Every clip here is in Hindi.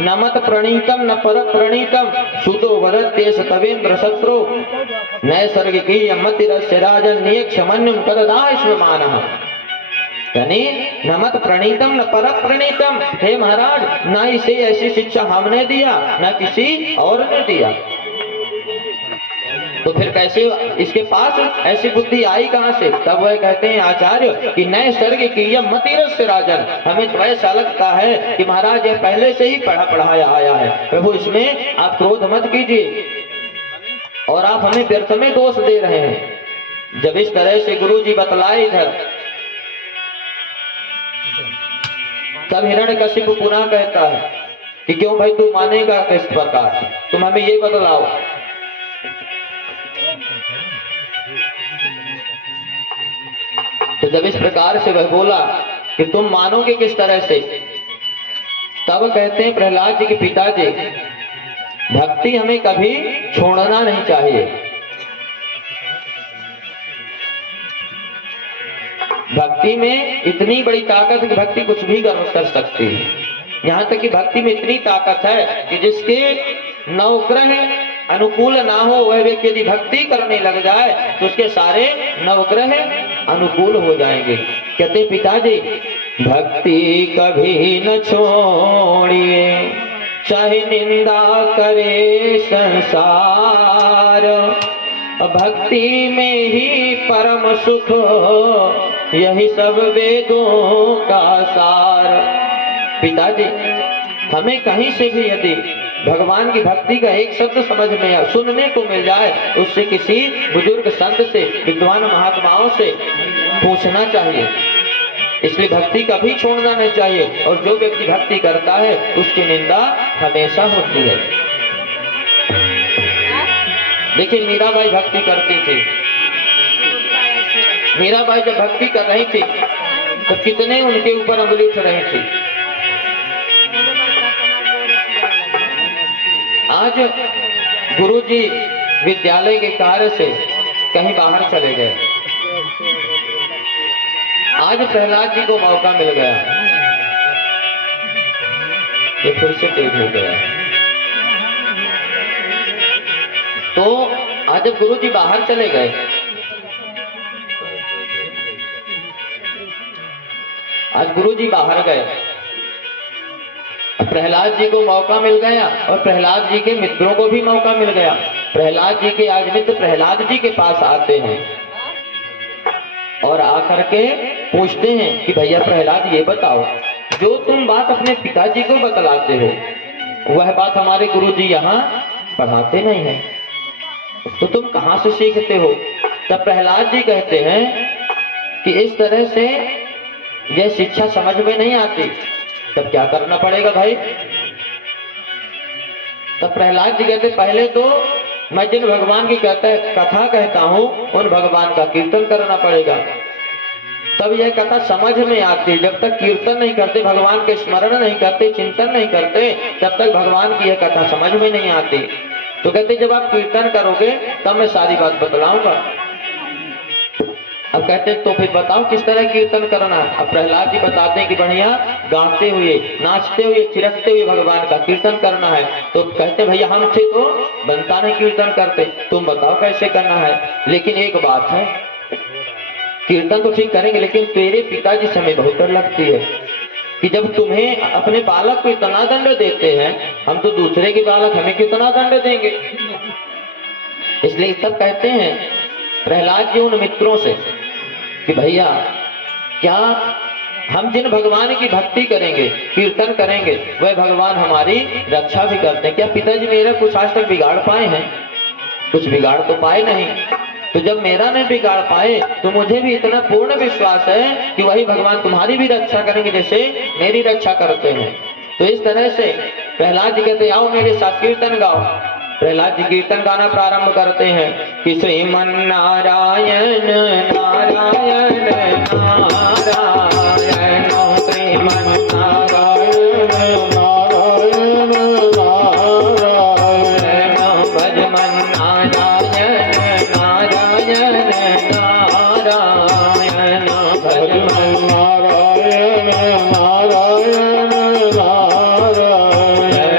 नमत प्रणीतम न पर प्रणीतम सुतो वरत्येष तवेन्द्र शत्रु नैसर्गिकी मतिरस्य राजन नियक्षमन्युम कददाश्वमानः। यानी नमत प्रणीतम न पर प्रणीतम, हे महाराज न इसे ऐसी शिक्षा हमने दिया न किसी और ने दिया, तो फिर कैसे इसके पास ऐसी बुद्धि आई कहां से? तब वह कहते हैं आचार्य कि नए सर्ग की यह मतिरस्य राजन, हमें तो ऐसा लगता है कि महाराज यह पहले से ही पढ़ा पढ़ाया आया है। प्रभु इसमें आप क्रोध मत कीजिए और आप हमें व्यर्थ में दोष दे रहे हैं। जब इस तरह से गुरु जी बतलाए इधर, तब हिरण्यकशिपु पुनः कहता है कि क्यों भाई तू मानेगा किस प्रकार, तुम हमें ये बतलाओ। तो जब इस प्रकार से वह बोला कि तुम मानोगे किस तरह से, तब कहते हैं प्रहलाद जी के पिताजी, भक्ति हमें कभी छोड़ना नहीं चाहिए। भक्ति में इतनी बड़ी ताकत कि भक्ति कुछ भी कर सकती है। यहाँ तक कि भक्ति में इतनी ताकत है कि जिसके नवग्रह अनुकूल ना हो वह व्यक्ति यदि भक्ति करने लग जाए तो उसके सारे नवग्रह अनुकूल हो जाएंगे। कहते पिताजी भक्ति कभी न छोड़िए, चाहे निंदा करे संसार, भक्ति में ही परम सुख, यही सब वेदों का सार। पिताजी हमें कहीं से भी यदि भगवान की भक्ति का एक शब्द समझ में सुनने को मिल जाए, उससे किसी बुजुर्ग संत से, विद्वान महात्माओं से पूछना चाहिए। इसलिए भक्ति कभी छोड़ना नहीं चाहिए, और जो व्यक्ति भक्ति करता है उसकी निंदा हमेशा होती है। देखिए मीराबाई भक्ति करती थी। मीराबाई जब भक्ति कर रही थी तो कितने उनके ऊपर उंगली उठ रही थी। आज गुरुजी विद्यालय के कार्य से कहीं बाहर चले गए। आज प्रहलाद जी को मौका मिल गया, ये फिर से तेज हो गया। तो आज जब गुरुजी बाहर चले गए, आज गुरुजी बाहर गए, प्रहलाद जी को मौका मिल गया और प्रहलाद जी के मित्रों को भी मौका मिल गया। प्रहलाद जी के आज मित्र प्रहलाद जी के पास आते हैं और आकर के पूछते हैं कि भैया प्रहलाद ये बताओ, जो तुम बात अपने पिताजी को बतलाते हो वह बात हमारे गुरुजी यहाँ पढ़ाते नहीं है, तो तुम कहाँ से सीखते हो? तब प्रहलाद जी कहते हैं कि इस तरह से यह शिक्षा समझ में नहीं आती, तब क्या करना पड़ेगा भाई? तब प्रहलाद जी कहते पहले तो मैं जिन भगवान की कथा कहता हूँ उन भगवान का कीर्तन करना पड़ेगा, तब यह कथा समझ में आती। जब तक कीर्तन नहीं करते, भगवान के स्मरण नहीं करते, चिंतन नहीं करते, तब तक भगवान की यह कथा समझ में नहीं आती। तो कहते जब आप कीर्तन करोगे तब मैं सारी बात बतलाऊंगा। अब कहते तो फिर बताओ किस तरह कीर्तन करना। अब प्रहलाद जी बताते हैं कि बढ़िया गाते हुए, नाचते हुए, थिरकते हुए भगवान का कीर्तन करना है। तो कहते भैया हम थे तो बनता नहीं कीर्तन करते, तुम बताओ कैसे करना है। लेकिन एक बात है, कीर्तन तो ठीक करेंगे, लेकिन तेरे पिताजी से हमें बहुत डर लगती है कि जब तुम्हें अपने बालक को इतना दंड देते हैं, हम तो दूसरे के बालक हमें कितना दंड देंगे। इसलिए तब कहते हैं प्रहलाद जी उन मित्रों से कि भैया क्या हम जिन भगवान की भक्ति करेंगे, कीर्तन करेंगे, वह भगवान हमारी रक्षा भी करते हैं। क्या पिताजी मेरा कुछ आज तक बिगाड़ पाए हैं? कुछ बिगाड़ तो पाए नहीं। तो जब मेरा नहीं बिगाड़ पाए तो मुझे भी इतना पूर्ण विश्वास है कि वही भगवान तुम्हारी भी रक्षा करेंगे जैसे मेरी रक्षा करते हैं। तो इस तरह से प्रहलाद जी कहते आओ मेरे साथ कीर्तन गाओ। प्रहलाद जी कीर्तन गाना प्रारंभ करते हैं कि श्रीमन नारायण नारायण नारायण श्रीमन नारायण नारायण नारायण भजमन नारायण नारायण नारायण भजमन नारायण नारायण नारायण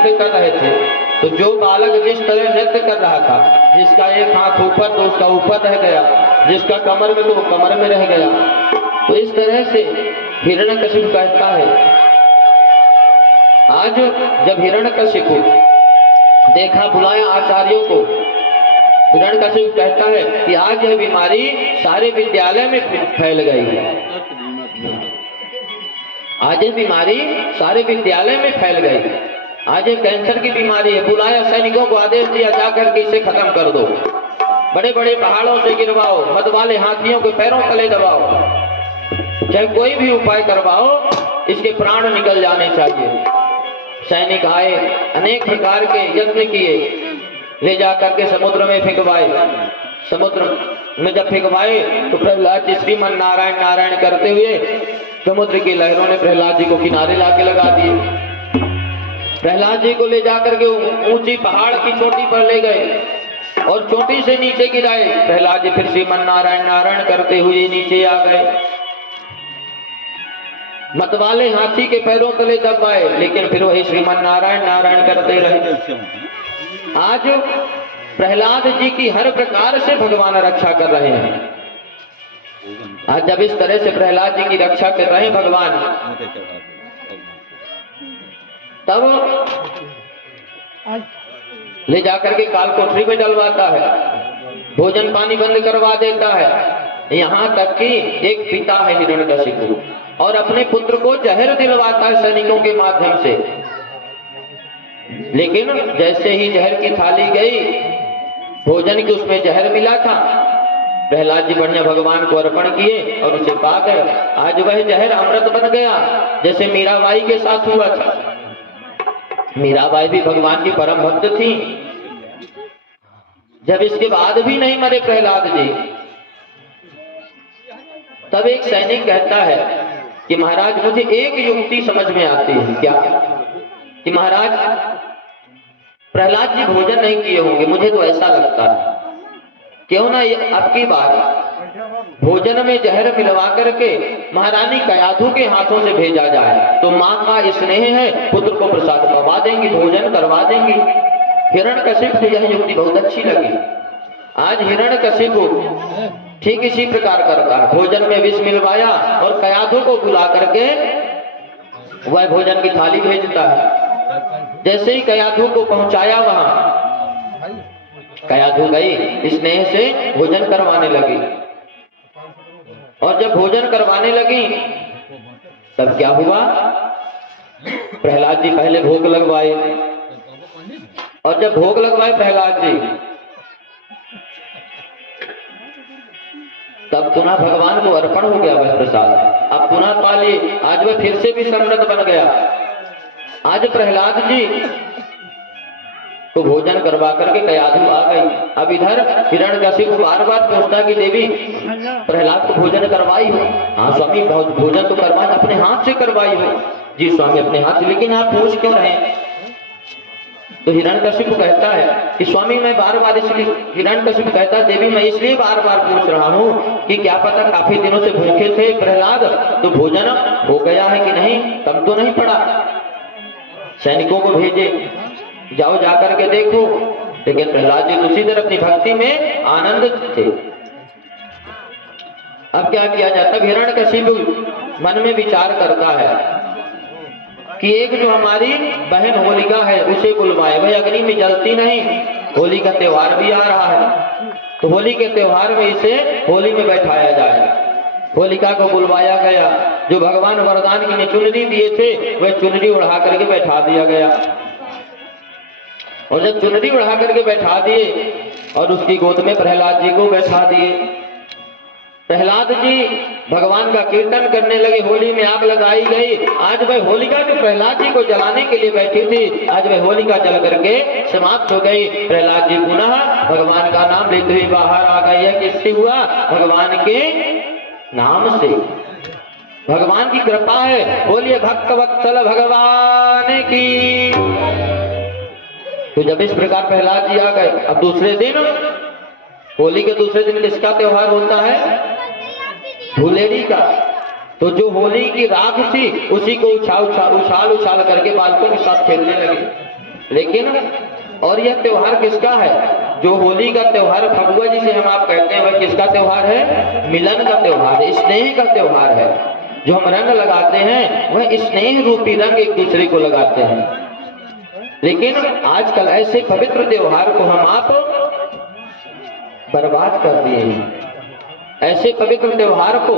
नृत्य कर रहे थे, तो जो बालक जिस तरह नृत्य कर रहा था, जिसका एक हाथ ऊपर तो उसका ऊपर रह गया, जिसका कमर में तो वो कमर में रह गया। तो इस तरह से हिरण्यकशिपु कहता है, आज जब हिरण्यकशिपु देखा, बुलाया आचार्यों को, हिरण्यकशिपु कहता है कि आज यह बीमारी सारे विद्यालय में फैल गई है, आज यह बीमारी सारे विद्यालय में फैल गई, आज ये कैंसर की बीमारी है। बुलाया, सैनिकों को आदेश दिया, जाकर के इसे खत्म कर दो, बड़े बड़े पहाड़ों से गिरवाओ, मद वाले हाथियों के पैरों तले दबाओ, चाहे कोई भी उपाय करवाओ, इसके प्राण निकल जाने चाहिए। सैनिक आए, अनेक प्रकार के यत्न किए, ले जाकर के समुद्र में फेंकवाए। समुद्र में जब फेंकवाए तो प्रहलाद जी श्रीमन नारायण नारायण करते हुए समुद्र की लहरों ने प्रहलाद जी को किनारे लाके लगा दिए। प्रहलाद जी को ले जाकर के ऊंची पहाड़ की चोटी पर ले गए और चोटी से नीचे गिराए। प्रहलाद जी फिर श्रीमन नारायण नारायण करते हुए नीचे आ गए, मतवाले हाथी के पैरों तले दबाए, लेकिन फिर वही श्रीमन नारायण नारायण करते रहे। आज प्रहलाद जी की हर प्रकार से भगवान रक्षा कर रहे हैं। आज जब इस तरह से प्रहलाद जी की रक्षा कर रहे हैं भगवान, तब ले जाकर के काल कोठरी में डलवाता है, भोजन पानी बंद करवा देता है। यहाँ तक कि एक पिता है हिरण्यकशिपु, और अपने पुत्र को जहर दिलवाता है सैनिकों के माध्यम से। लेकिन जैसे ही जहर की थाली गई, भोजन की उसमें जहर मिला था, प्रहलाद जी बढ़िया भगवान को अर्पण किए और उसे पा गए। आज वह जहर अमृत बन गया, जैसे मीराबाई के साथ हुआ था। मीराबाई भी भगवान की परम भक्त थी। जब इसके बाद भी नहीं मरे प्रहलाद जी, तब एक सैनिक कहता है कि महाराज मुझे एक युक्ति समझ में आती है। क्या? कि महाराज प्रहलाद जी भोजन नहीं किए होंगे, मुझे तो ऐसा लगता है। क्यों ना अब की बार भोजन में जहर मिलवा करके महारानी कयाधु के हाथों से भेजा जाए, तो माँ का स्नेह है, पुत्र को प्रसाद करवा देंगी, भोजन करवा देंगी। हिरण्यकशिपु को यह युक्ति बहुत अच्छी लगी। आज हिरण्यकशिपु ठीक इसी प्रकार करता है, भोजन में विष मिलवाया और कयाधु को बुला करके वह भोजन की थाली भेजता है। जैसे ही कयाधु को पहुंचाया, वहां कयाधु गई, स्नेह से भोजन करवाने लगी। और जब भोजन करवाने लगी, तब क्या हुआ? प्रहलाद जी पहले भोग लगवाए, और जब भोग लगवाए प्रहलाद जी, तब पुनः भगवान को अर्पण हो गया वह प्रसाद। अब पुनः पा लिए, आज वह फिर से भी समृद्ध बन गया। आज प्रहलाद जी को भोजन करवा करके कयाधु आ गई। अब इधर हिरण्यकशिपु बार बार पूछता कि देवी प्रहलाद को भोजन करवाई हो? हाँ स्वामी, बहुत भोजन तो करवाई, अपने हाथ से करवाई हो। जी स्वामी, अपने हाथ से, लेकिन आप पूछ क्यों रहे? तो हिरण्यकशिपु कहता है कि स्वामी मैं बार बार इसलिए, हिरण्यकशिपु कहता है देवी मैं इसलिए बार बार पूछ रहा हूँ कि क्या पता काफी दिनों से भूखे थे प्रहलाद, तो भोजन हो गया है कि नहीं, तब तो नहीं पड़ा। सैनिकों को भेजे, जाओ जाकर के देखो। लेकिन प्रहलाद जी दूसरी तरफ अपनी भक्ति में आनंद थे। अब क्या किया जाता? हिरण्यकशिपु मन में विचार करता है कि एक जो हमारी बहन होलिका है उसे बुलवाए, वह अग्नि में जलती नहीं, होली का त्योहार भी आ रहा है, तो होली के त्योहार में इसे होली में बैठाया जाए। होलिका को बुलवाया गया, जो भगवान वरदान की चुनरी दिए थे वह चुनरी उड़ा करके बैठा दिया गया। और जब चुनरी उड़ा करके बैठा दिए और उसकी गोद में प्रहलाद जी को बैठा दिए, प्रहलाद जी भगवान का कीर्तन करने लगे। होली में आग लगाई गई। आज वह होलिका जो प्रहलाद जी को जलाने के लिए बैठी थी, आज वह होलिका जल करके समाप्त हो गई। प्रहलाद जी पुनः भगवान का नाम लेते हुए बाहर आ गए। यह किससे हुआ? भगवान के नाम से। भगवान की कृपा है। बोलिए भक्त वत्सल भगवान की। तो जब इस प्रकार प्रहलाद जी आ गए, अब दूसरे दिन, होली के दूसरे दिन किसका त्योहार होता है? धुलेरी का। तो जो होली की राख थी उसी को उछाल करके बालकों के साथ खेलने लगे। लेकिन और यह त्योहार किसका है? जो होली का त्योहार फगुआ जिसे हम आप कहते हैं, वह किसका त्योहार है? मिलन का त्योहार है, स्नेह का त्योहार है। जो हम रंग लगाते हैं वह स्नेह रूपी रंग एक दूसरे को लगाते हैं। लेकिन आजकल ऐसे पवित्र त्योहार को हम आप बर्बाद कर दिए हैं। ऐसे पवित्र त्योहार को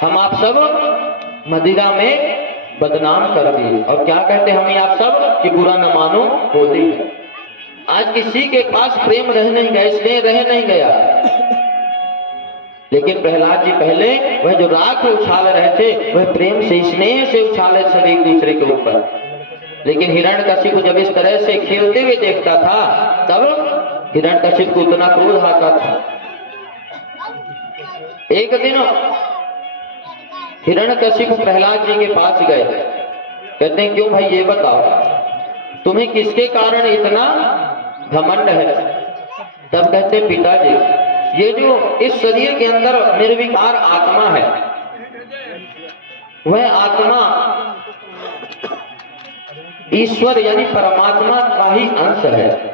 हम आप सब मदिरा में बदनाम कर दिए। और क्या कहते हैं हम आप सब कि बुरा न मानो होली। आज किसी के पास प्रेम रह नहीं गया, स्नेह रह नहीं गया। लेकिन प्रहलाद जी पहले वह जो राख उछाल रहे थे वह प्रेम से स्नेह से उछाले सब एक दूसरे के ऊपर। लेकिन हिरण्यकशिपु जब इस तरह से खेलते हुए देखता था तब हिरण्यकशिपु को उतना क्रोध आता था। एक दिन हिरण्यकशिपु प्रहलाद जी के पास गए, कहते हैं क्यों भाई ये बताओ तुम्हें किसके कारण इतना घमंड है? तब कहते हैं पिताजी ये जो इस शरीर के अंदर निर्विकार आत्मा है वह आत्मा ईश्वर यानी परमात्मा का ही अंश है।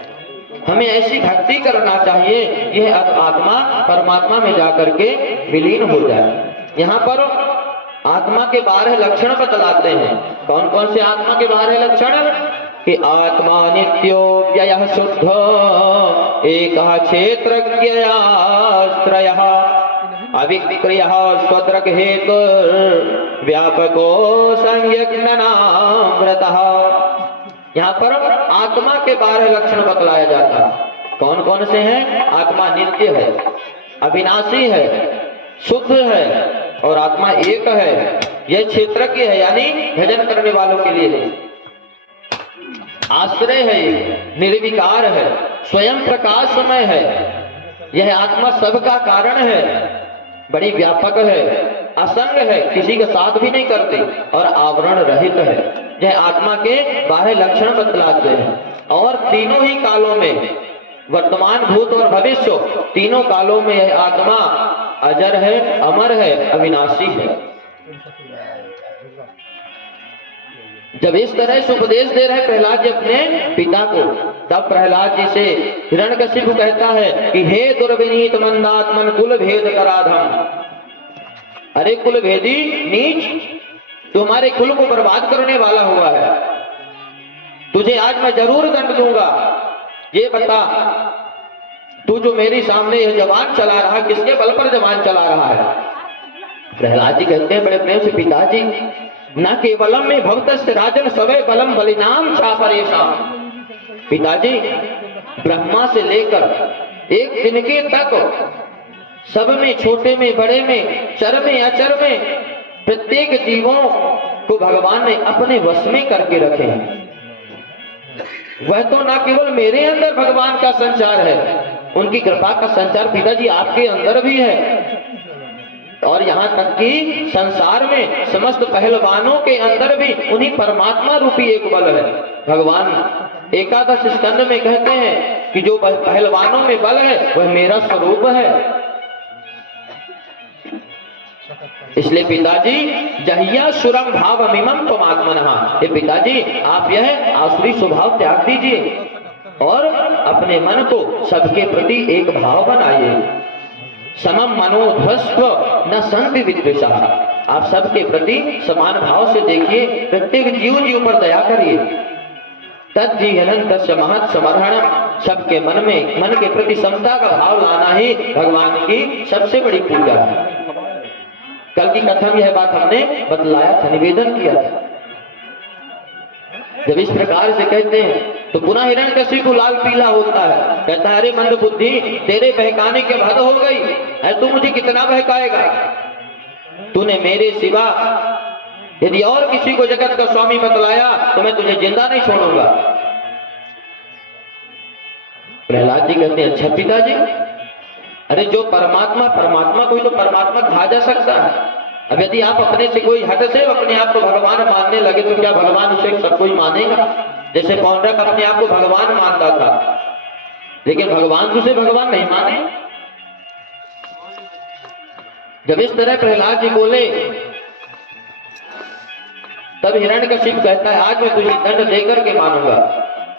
हमें ऐसी भक्ति करना चाहिए यह आत्मा परमात्मा में जाकर के विलीन हो जाए। यहाँ पर आत्मा के 12 लक्षण बतलाते हैं। कौन कौन से आत्मा के 12 लक्षण? कि आत्मा नित्यो व्ययः शुद्ध एकः क्षेत्रज्ञयास्त्रयः अविक्रियः स्वदृक् हेतु व्यापको संयज्ञनामृतः। यहाँ पर आत्मा के 12 लक्षण बतलाया जाता है। कौन कौन से हैं? आत्मा नित्य है, अविनाशी है, शुद्ध है और आत्मा एक है। यह क्षेत्रज्ञ है यानी भजन करने वालों के लिए है। आश्रय है, निर्विकार है, स्वयं प्रकाशमय है। यह आत्मा सबका कारण है, बड़ी व्यापक है, असंग है, किसी का साथ भी नहीं करती और आवरण रहित है। यह आत्मा के 12 लक्षण बतलाते हैं। और तीनों ही कालों में वर्तमान, भूत और भविष्य तीनों कालों में यह आत्मा अजर है, अमर है, अविनाशी है। जब इस तरह से उपदेश दे रहे प्रहलाद जी अपने पिता को, तब प्रहलाद जी से हिरण्यकशिपु कहता है कि हे दुर्विनीत मंदात्मन कुल भेद कराधम। अरे कुल भेदी नीच, तुम्हारे कुल को बर्बाद करने वाला हुआ है, तुझे आज मैं जरूर दंड दूंगा। ये बता तू जो मेरे सामने यह जवान चला रहा, किसके बल पर जवान चला रहा है? प्रहलाद जी कहते हैं बड़े प्रेम से पिताजी न केवलम में भवतस्य राजन सवै बलम बलिनाम चापरेशम। पिताजी ब्रह्मा से लेकर एक तिनके तक सब में, छोटे में, बड़े में, चर में, अचर में, प्रत्येक जीवों को भगवान ने अपने वश में करके रखे हैं। वह तो न केवल मेरे अंदर भगवान का संचार है, उनकी कृपा का संचार पिताजी आपके अंदर भी है। और यहाँ तक कि संसार में समस्त पहलवानों के अंदर भी उन्हीं परमात्मा रूपी एक बल है। भगवान एकादश स्कंद में कहते हैं कि जो पहलवानों में बल है वह मेरा स्वरूप है। इसलिए पिताजी जहिया सुरम भाव मिमम पमात्मनः, ये पिताजी आप यह आसुरी स्वभाव त्याग दीजिए और अपने मन को सबके प्रति एक भाव बनाइए। समम मनोध्वस्व न संति विद्वेषः, आप सबके प्रति समान भाव से देखिए, प्रत्येक जीव जीव पर दया करिए। तज्जीहनन्तस्य महत् समर्हणम्, सबके मन के प्रति समता का भाव लाना ही भगवान की सबसे बड़ी पूजा है। कल की कथा में यह बात हमने बतलाया था, निवेदन किया था। जब इस प्रकार से कहते हैं तो पुनः हिरण्यकशिपु लाल पीला होता है, कहता है अरे मंद बुद्धि, तेरे बहकाने के हद हो गई है, तू मुझे कितना बहकाएगा? तूने मेरे सिवा यदि और किसी को जगत का स्वामी बतलाया तो मैं तुझे जिंदा नहीं छोड़ूंगा। प्रहलाद जी कहते हैं अच्छा पिताजी, अरे जो परमात्मा कोई तो परमात्मा कहा जा सकता है। अब यदि आप अपने से कोई हद से अपने आप को भगवान मानने लगे तो क्या भगवान उसे सब कोई मानेगा? जैसे पौंड्रक अपने आप को भगवान मानता था, लेकिन भगवान उसे भगवान नहीं माने। जब इस तरह प्रहलाद जी बोले तब हिरण्यकशिपु कहता है आज मैं तुझे दंड देकर के मानूंगा,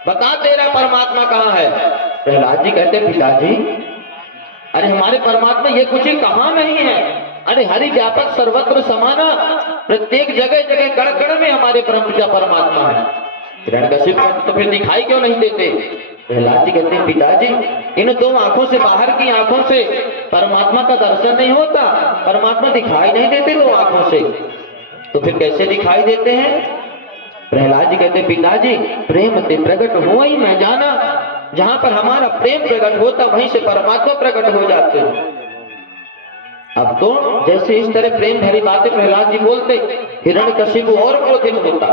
बता तेरा परमात्मा कहाँ है। प्रहलाद जी कहते पिताजी अरे हमारे परमात्मा ये कुछ ही कहाँ नहीं है, अरे हरि व्यापक सर्वत्र समाना, प्रत्येक जगह जगह कण कण में हमारे परम परमात्मा है। हिरण्यकशिपु कहते तो फिर दिखाई क्यों नहीं देते। प्रहलाद जी कहते हैं पिताजी इन दो आंखों से, बाहर की आंखों से परमात्मा का दर्शन नहीं होता, परमात्मा दिखाई नहीं देते दो आंखों से, तो फिर कैसे दिखाई देते हैं। प्रहलाद जी कहते पिताजी प्रेम से प्रकट हुआ ही मैं जाना, जहां पर हमारा प्रेम प्रकट होता वहीं से परमात्मा प्रकट हो जाते। अब तो जैसे इस तरह प्रेम भरी बातें प्रहलाद जी बोलते, हिरण्यकशिपु और क्रोधित होता,